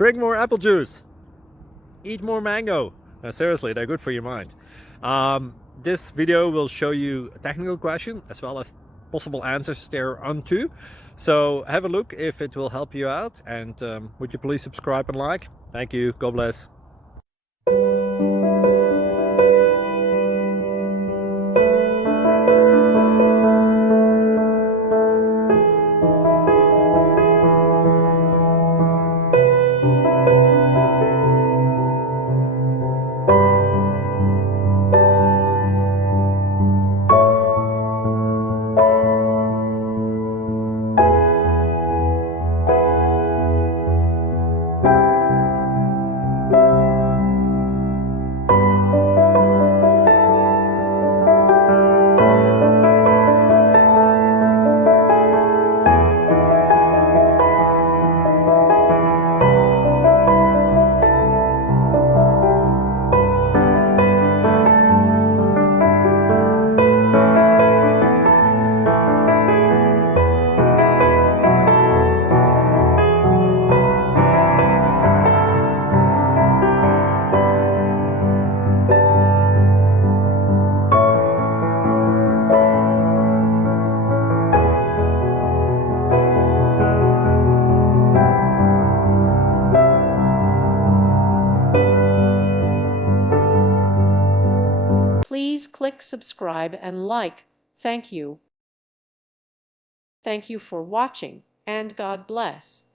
Drink more apple juice. Eat more mango. No, seriously, they're good for your mind. This video will show you a technical question as well as possible answers thereunto. So have a look if it will help you out, and would you please subscribe and like? Thank you. God bless. Please click subscribe and like. Thank you. Thank you for watching, and God bless.